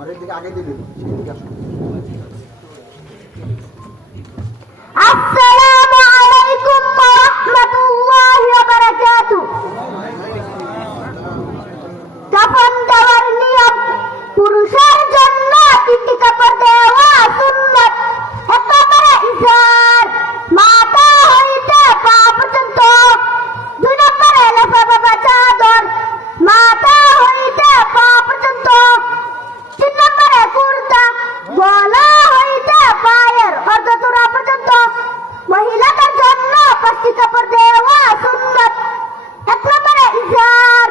আরেক দিকে আগে দিলে সেদিকে আসুন। আসসালামু আলাইকুম ওয়া রাহমাতুল্লাহি ওয়া বারাকাতুহু। কাফন দেওয়ার নিয়ম, পুরুষের জন্য 3টি কাপড় দেওয়া সুন্নাত। এক নম্বরে ইজার, মাথা হইতে পা পর্যন্ত। 2 নম্বরে লেফাফা চাদর, মাথা হইতে পা পর্যন্ত। 3 নম্বরে কুর্তা, গলা হইতে পায়ের অর্ধচূড়া পর্যন্ত। মহিলাদের জন্য 5টি কাপড় দেওয়া সুন্নাত। 1 নম্বরে ইজার,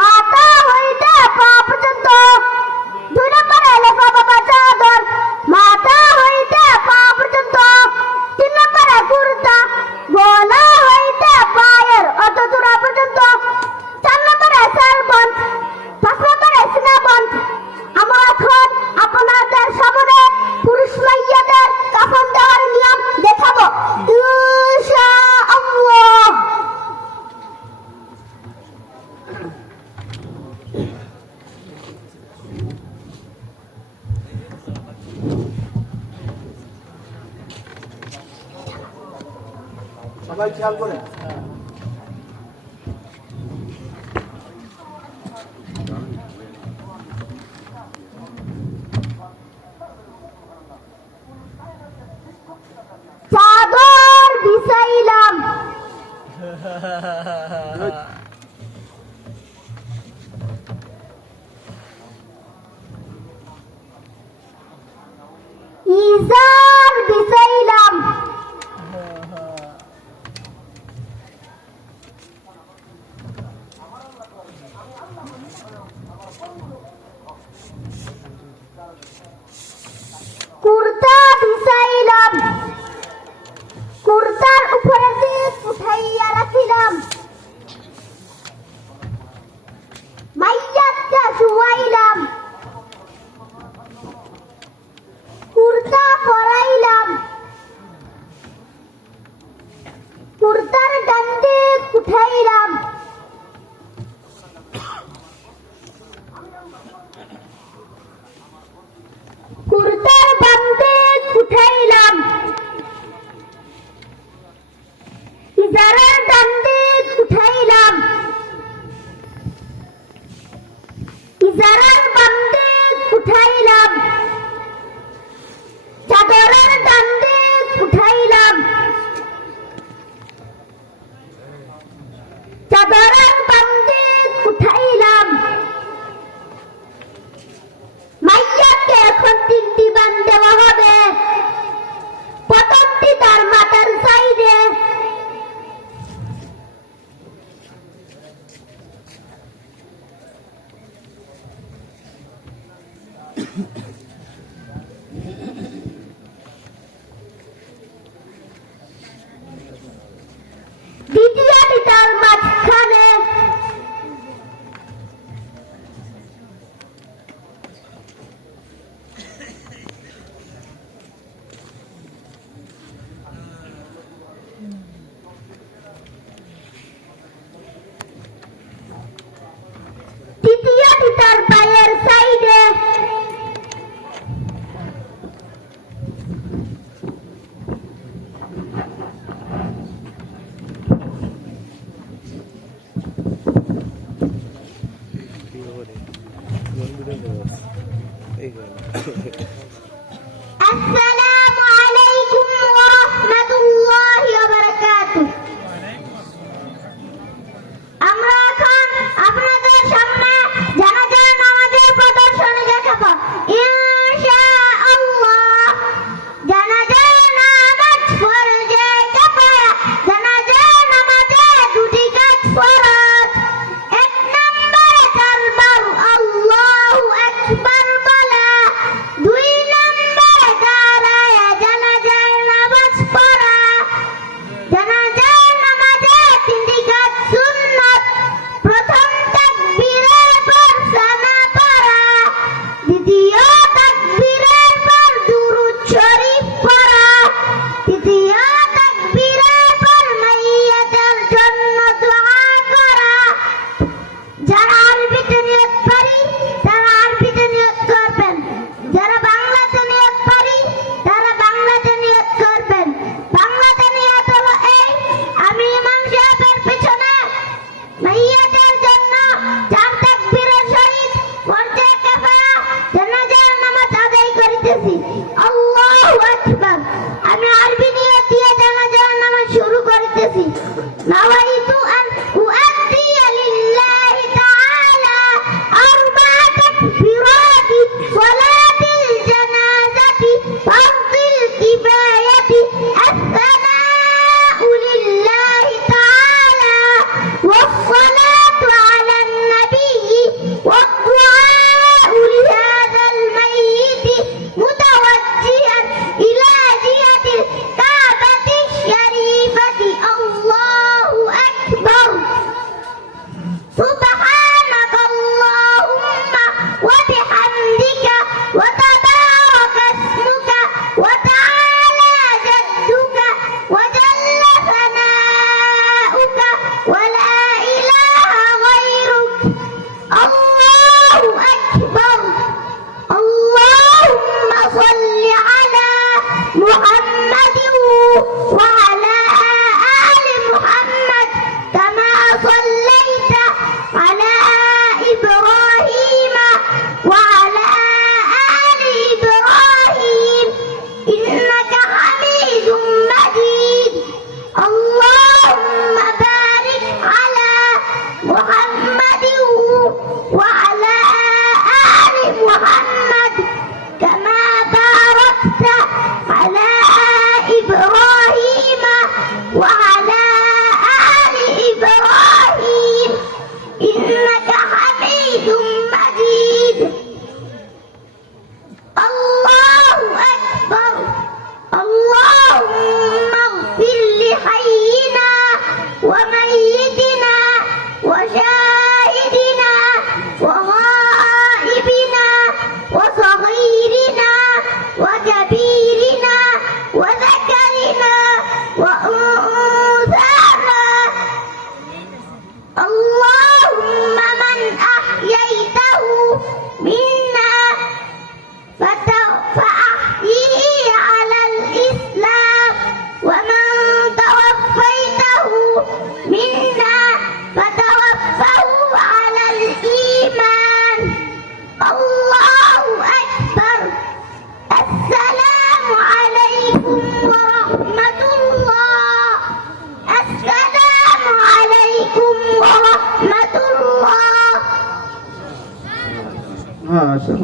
মাথা হইতে পা পর্যন্ত। 2 নম্বরে লেফাফা চাদর, মাথা হইতে পা পর্যন্ত। 3 নম্বরে কুর্তা, গলা হইতে পায়ের অর্ধচূড়া পর্যন্ত। 4 নম্বরে শালবন, 5 নম্বরে সিনাবন। আমরা এখন আপনাদের সামনে পুরুষ মাইয়াদের কাফন দেওয়ার নিয়ম দেখাবো ইনশাআল্লাহ। সবাই খেয়াল করেন। চাদর বিছাইলাম, ইজার বিছাইলাম, কুর্তা বিছাইলাম, কুর্তার উপরে দিক উঠাইয়া রাখিলাম, মাইয়াতকে শুয়াইলাম, কুর্তা পরাইলাম, কুর্তার ডান দিক উঠাইলাম, কুর্তার বাম দিক উঠাইলাম, ইজারের ডান দিক উঠাইলাম, ইজারের বাম দিক উঠাইলাম, চাদরের ডান দিক উঠাইলাম, চাদরের বাম দিক উঠাইলাম। মাইয়াকে এখন 3টি বান দেওয়া হবে। প্রথমটি তার মাথার সাইডে, দ্বিতীয়টি তার মাঝখানে, তৃতীয়টি তার পায়ের সাইডে, আসসালামু আলাইকুম ওয়া রাহমাতুল্লাহি ওয়া বারাকাতুহু। আমরা এখন আপনাদের সামনে জানাজা নামাজের প্রদর্শনী দেখাবো ইনশাআল্লাহ। জানাজা নামাজ ফরজে কিফায়া, জানাজা নামাজে 2টি কাজ ফরজ। 1 নম্বরে 4 বার আল্লাহু আকবার বলা, 2 নম্বরে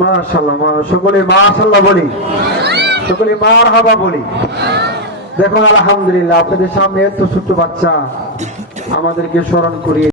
মাশাআল্লাহ, সকলে মাশাআল্লাহ বলি, সকলে মারহাবা বলি। দেখুন আলহামদুলিল্লাহ, আপনাদের সামনে এত ছোট্ট বাচ্চা আমাদেরকে স্মরণ করিয়ে